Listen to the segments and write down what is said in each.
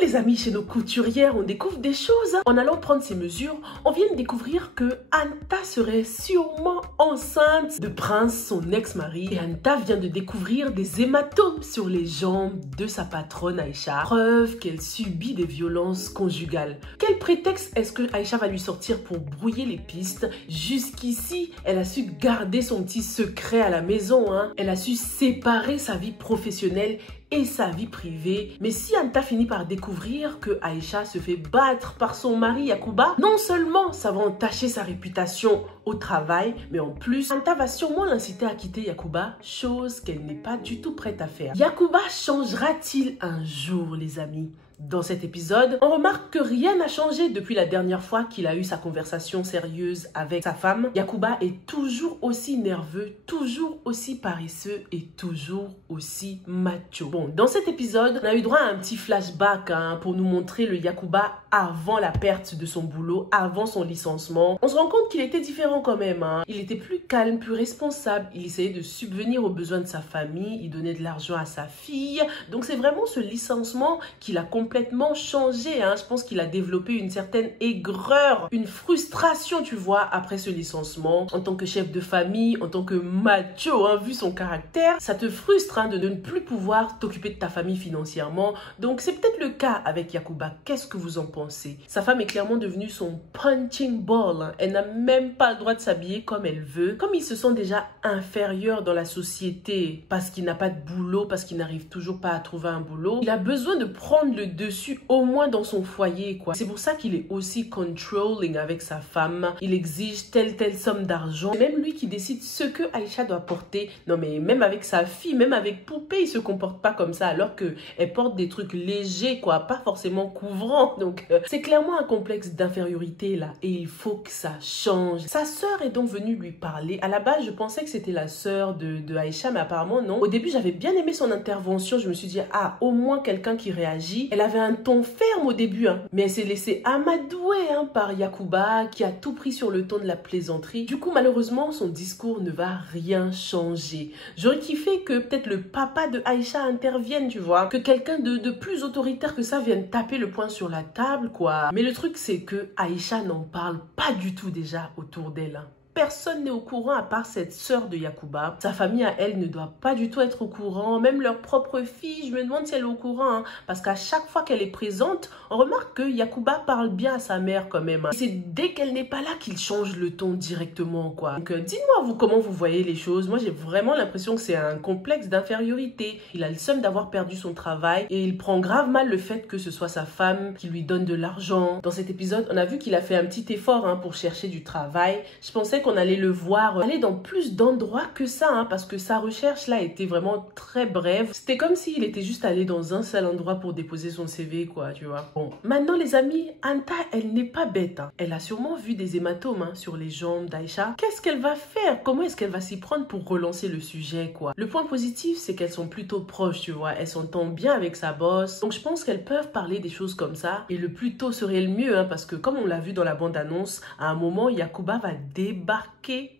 les amis, chez nos couturières, on découvre des choses. En allant prendre ces mesures, on vient de découvrir que Anta serait sûrement enceinte de Prince, son ex-mari. Et Anta vient de découvrir des hématomes sur les jambes de sa patronne Aïcha. Preuve qu'elle subit des violences conjugales. Quel prétexte est-ce que Aïcha va lui sortir pour brouiller les pistes? Jusqu'ici, elle a su garder son petit secret à la maison. Elle a su séparer sa vie professionnelle et sa vie privée. Mais si Anta finit par découvrir que Aïcha se fait battre par son mari Yacouba, non seulement ça va entacher sa réputation au travail, mais en plus, Anta va sûrement l'inciter à quitter Yacouba, chose qu'elle n'est pas du tout prête à faire. Yacouba changera-t-il un jour, les amis? Dans cet épisode, on remarque que rien n'a changé depuis la dernière fois qu'il a eu sa conversation sérieuse avec sa femme. Yacouba est toujours aussi nerveux, toujours aussi paresseux et toujours aussi macho. Bon, dans cet épisode, on a eu droit à un petit flashback pour nous montrer le Yacouba avant la perte de son boulot, avant son licenciement. On se rend compte qu'il était différent quand même. Il était plus calme, plus responsable. Il essayait de subvenir aux besoins de sa famille. Il donnait de l'argent à sa fille. Donc c'est vraiment ce licenciement qui l'a complètement changé. Je pense qu'il a développé une certaine aigreur, une frustration, tu vois, après ce licenciement. En tant que chef de famille, en tant que macho, vu son caractère, ça te frustre de ne plus pouvoir t'occuper de ta famille financièrement. Donc c'est peut-être le cas avec Yacouba. Qu'est-ce que vous en pensez? Sa femme est clairement devenue son punching ball. Elle n'a même pas le droit de s'habiller comme elle veut. Comme il se sent déjà inférieur dans la société parce qu'il n'a pas de boulot, parce qu'il n'arrive toujours pas à trouver un boulot, il a besoin de prendre le dessus au moins dans son foyer, quoi. C'est pour ça qu'il est aussi controlling avec sa femme. Il exige telle somme d'argent. C'est même lui qui décide ce que Aïcha doit porter. Non mais même avec sa fille, même avec Poupée, il se comporte pas comme ça alors qu'elle porte des trucs légers, quoi, pas forcément couvrants. Donc c'est clairement un complexe d'infériorité là et il faut que ça change. Sa sœur est donc venue lui parler. À la base, je pensais que c'était la sœur de Aïcha, mais apparemment non. Au début, j'avais bien aimé son intervention. Je me suis dit, au moins quelqu'un qui réagit. Elle avait un ton ferme au début, mais elle s'est laissée amadouer par Yacouba qui a tout pris sur le ton de la plaisanterie. Du coup, malheureusement, son discours ne va rien changer. J'aurais kiffé que peut-être le papa de Aïcha intervienne, tu vois, que quelqu'un de plus autoritaire que ça vienne taper le poing sur la table, quoi. Mais le truc, c'est que Aïcha n'en parle pas du tout déjà autour d'elle. Personne n'est au courant à part cette sœur de Yacouba. Sa famille à elle ne doit pas du tout être au courant. Même leur propre fille, je me demande si elle est au courant. Parce qu'à chaque fois qu'elle est présente, on remarque que Yacouba parle bien à sa mère quand même. C'est dès qu'elle n'est pas là qu'il change le ton directement, quoi. Donc dites-moi vous comment vous voyez les choses. Moi j'ai vraiment l'impression que c'est un complexe d'infériorité. Il a le seum d'avoir perdu son travail et il prend grave mal le fait que ce soit sa femme qui lui donne de l'argent. Dans cet épisode, on a vu qu'il a fait un petit effort pour chercher du travail. Je pensais qu'on allait le voir aller dans plus d'endroits que ça, parce que sa recherche là était vraiment très brève. C'était comme s'il était juste allé dans un seul endroit pour déposer son CV, quoi, tu vois. Bon, maintenant les amis, Anta, elle n'est pas bête. Elle a sûrement vu des hématomes sur les jambes d'Aïcha. Qu'est-ce qu'elle va faire? Comment est-ce qu'elle va s'y prendre pour relancer le sujet, quoi? Le point positif, c'est qu'elles sont plutôt proches, tu vois. Elles s'entendent bien avec sa boss. Donc je pense qu'elles peuvent parler des choses comme ça. Et le plus tôt serait le mieux, parce que comme on l'a vu dans la bande-annonce, à un moment, Yacouba va débarquer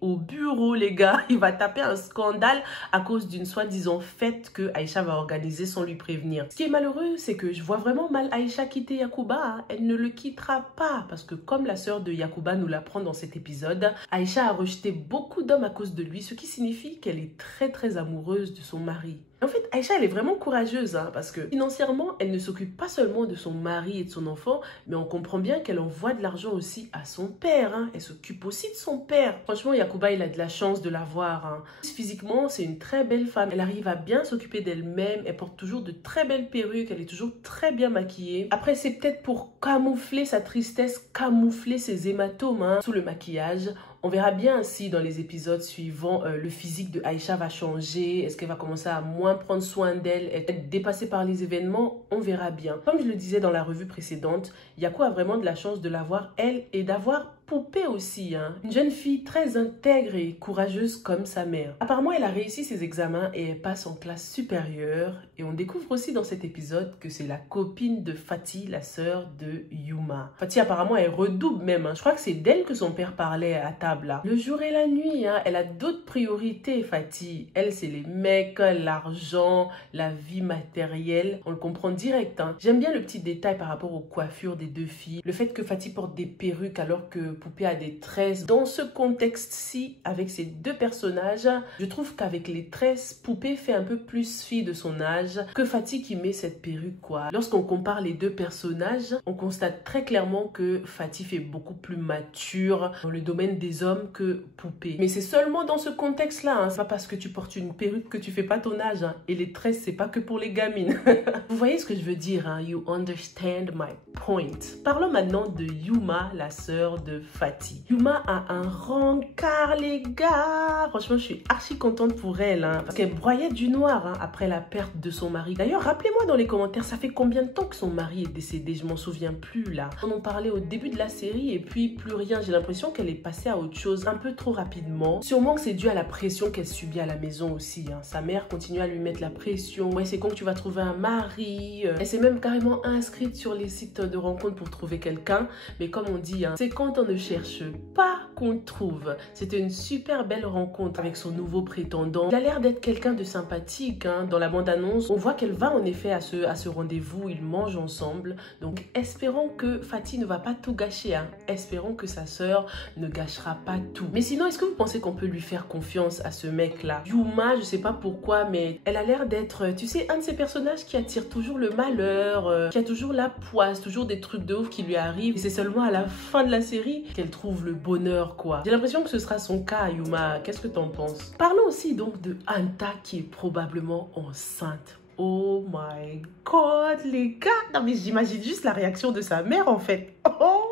au bureau, les gars. Il va taper un scandale à cause d'une soi-disant fête que Aïcha va organiser sans lui prévenir. Ce qui est malheureux, c'est que je vois vraiment mal Aïcha quitter Yacouba. Elle ne le quittera pas parce que comme la sœur de Yacouba nous l'apprend dans cet épisode, Aïcha a rejeté beaucoup d'hommes à cause de lui, ce qui signifie qu'elle est très amoureuse de son mari. En fait, Aïcha, elle est vraiment courageuse parce que financièrement, elle ne s'occupe pas seulement de son mari et de son enfant, mais on comprend bien qu'elle envoie de l'argent aussi à son père. Elle s'occupe aussi de son père. Franchement, Yacouba, il a de la chance de l'avoir. Physiquement, c'est une très belle femme. Elle arrive à bien s'occuper d'elle-même. Elle porte toujours de très belles perruques. Elle est toujours très bien maquillée. Après, c'est peut-être pour camoufler sa tristesse, camoufler ses hématomes sous le maquillage. On verra bien si dans les épisodes suivants, le physique de Aïcha va changer. Est-ce qu'elle va commencer à moins prendre soin d'elle, être dépassée par les événements? On verra bien. Comme je le disais dans la revue précédente, Yakou a vraiment de la chance de l'avoir, elle, et d'avoir poupée aussi, hein. Une jeune fille très intègre et courageuse comme sa mère. Apparemment, elle a réussi ses examens et elle passe en classe supérieure. Et on découvre aussi dans cet épisode que c'est la copine de Fatih, la sœur de Yuma. Fatih, apparemment, elle redouble même, hein. Je crois que c'est d'elle que son père parlait à table, là. Le jour et la nuit, hein. Elle a d'autres priorités, Fatih. Elle, c'est les mecs, l'argent, la vie matérielle. On le comprend direct, hein. J'aime bien le petit détail par rapport aux coiffures des deux filles. Le fait que Fatih porte des perruques alors que Poupée a des tresses. Dans ce contexte-ci, avec ces deux personnages, je trouve qu'avec les tresses, Poupée fait un peu plus fille de son âge que Fatih qui met cette perruque, quoi. Lorsqu'on compare les deux personnages, on constate très clairement que Fatih est beaucoup plus mature dans le domaine des hommes que Poupée. Mais c'est seulement dans ce contexte-là, hein. C'est pas parce que tu portes une perruque que tu fais pas ton âge, hein. Et les tresses, c'est pas que pour les gamines. Vous voyez ce que je veux dire, hein? You understand my point. Parlons maintenant de Yuma, la sœur de Fatih. Yuma a un rencard, les gars. Franchement, je suis archi contente pour elle, hein, parce qu'elle broyait du noir, hein, après la perte de son mari. D'ailleurs, rappelez-moi dans les commentaires, ça fait combien de temps que son mari est décédé? Je m'en souviens plus, là. On en parlait au début de la série et puis plus rien. J'ai l'impression qu'elle est passée à autre chose un peu trop rapidement. Sûrement que c'est dû à la pression qu'elle subit à la maison aussi, hein. Sa mère continue à lui mettre la pression. Ouais, c'est quand tu vas trouver un mari. Elle s'est même carrément inscrite sur les sites de rencontres pour trouver quelqu'un. Mais comme on dit, hein, c'est quand on ne cherche pas qu'on trouve. C'était une super belle rencontre avec son nouveau prétendant. Il a l'air d'être quelqu'un de sympathique, hein. Dans la bande-annonce, on voit qu'elle va en effet à ce rendez-vous. Ils mangent ensemble. Donc espérons que Fatih ne va pas tout gâcher, hein. Espérons que sa sœur ne gâchera pas tout. Mais sinon, est-ce que vous pensez qu'on peut lui faire confiance à ce mec-là? Yuma, je sais pas pourquoi, mais elle a l'air d'être, tu sais, un de ces personnages qui attire toujours le malheur, qui a toujours la poisse, toujours des trucs de ouf qui lui arrivent. Et c'est seulement à la fin de la série qu'elle trouve le bonheur, quoi. J'ai l'impression que ce sera son cas, Yuma. Qu'est-ce que t'en penses? Parlons aussi donc de Anta qui est probablement enceinte. Oh my god, les gars! Non mais j'imagine juste la réaction de sa mère en fait. Oh!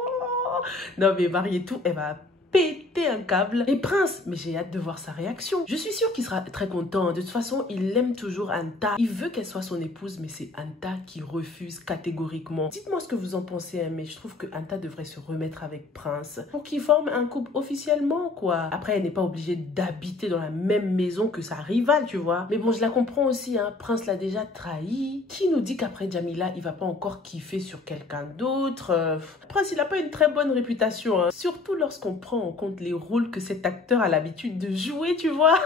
Non mais Marietou, elle va péter un câble. Et Prince, mais j'ai hâte de voir sa réaction. Je suis sûre qu'il sera très content. De toute façon, il aime toujours Anta. Il veut qu'elle soit son épouse, mais c'est Anta qui refuse catégoriquement. Dites-moi ce que vous en pensez, hein, mais je trouve que Anta devrait se remettre avec Prince pour qu'ils forment un couple officiellement, quoi. Après, elle n'est pas obligée d'habiter dans la même maison que sa rivale, tu vois. Mais bon, je la comprends aussi, hein. Prince l'a déjà trahi. Qui nous dit qu'après Jamila, il va pas encore kiffer sur quelqu'un d'autre? Prince, il a pas une très bonne réputation, hein. Surtout lorsqu'on prend en compte les rôles que cet acteur a l'habitude de jouer, tu vois.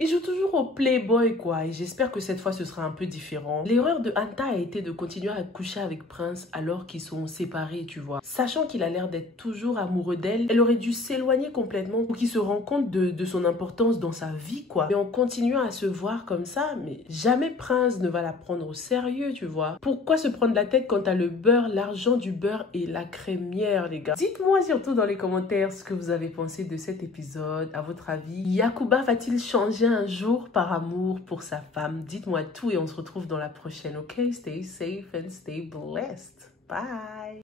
Il joue toujours au playboy, quoi, et j'espère que cette fois ce sera un peu différent. L'erreur de Anta a été de continuer à coucher avec Prince alors qu'ils sont séparés, tu vois. Sachant qu'il a l'air d'être toujours amoureux d'elle, elle aurait dû s'éloigner complètement pour qu'il se rende compte de son importance dans sa vie, quoi. Et en continuant à se voir comme ça, mais jamais Prince ne va la prendre au sérieux, tu vois. Pourquoi se prendre la tête quand t'as le beurre, l'argent du beurre et la crémière, les gars? Dites-moi surtout dans les commentaires ce que vous avez pensé de cet épisode. À votre avis, Yacouba va-t-il changer un jour par amour pour sa femme? Dites-moi tout et on se retrouve dans la prochaine, ok? Stay safe and stay blessed. Bye!